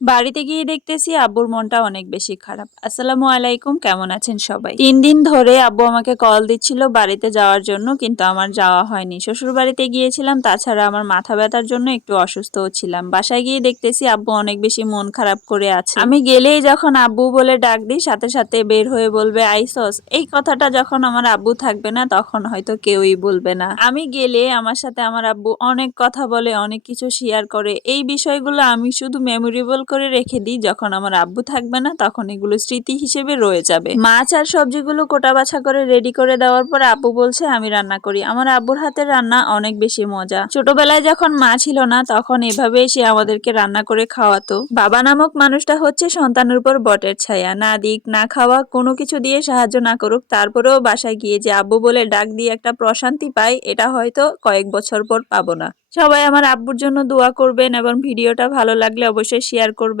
বাড়িতে গিয়ে দেখতেছি আব্বুর মনটা অনেক বেশি খারাপ। আসসালামু আলাইকুম, কেমন আছেন সবাই? ৩ দিন ধরে আব্বু আমাকে কল দিচ্ছিল বাড়িতে যাওয়ার জন্য, কিন্তু আমার যাওয়া হয়নি। শ্বশুর বাড়িতে গিয়েছিলাম, তাছাড়া আমার মাথা ব্যথার জন্য একটু অসুস্থও ছিলাম। বাসায় গিয়ে দেখতেছি আব্বু অনেক বেশি মন খারাপ করে আছে। আমি গেলেই যখন আব্বু বলে ডাক দিই, সাথে সাথে বের হয়ে বলবে আইসস। এই কথাটা যখন আমার আব্বু থাকবে না তখন হয়তো কেউই বলবে না। আমি গেলে আমার সাথে আমার আব্বু অনেক কথা বলে, অনেক কিছু শেয়ার করে। এই বিষয়গুলো আমি শুধু মেমোরেবল করে রেখে দিই, যখন আমার আব্বু থাকবে না তখন এগুলো স্মৃতি হিসেবে রয়ে যাবে। মাছ আর সবজিগুলো কোটা বাছা করে রেডি করে দেওয়ার পর আব্বু বলছে আমি রান্না করি। আমার আব্বুর হাতের রান্না অনেক বেশি মজা। ছোটবেলায় যখন মা ছিল না তখন এভাবেই সে আমাদেরকে রান্না করে খাওয়াতো। বাবা নামক মানুষটা হচ্ছে সন্তানের উপর বটের ছায়া। না দিক না খাওয়া, কোনো কিছু দিয়ে সাহায্য না করুক, তারপরেও বাসায় গিয়ে যে আব্বু বলে ডাক দিয়ে একটা প্রশান্তি পাই, এটা হয়তো কয়েক বছর পর পাবো না। সবাই আমার আব্বুর জন্য দোয়া করবেন এবং ভিডিওটা ভালো লাগলে অবশ্যই শেয়ার করবেন।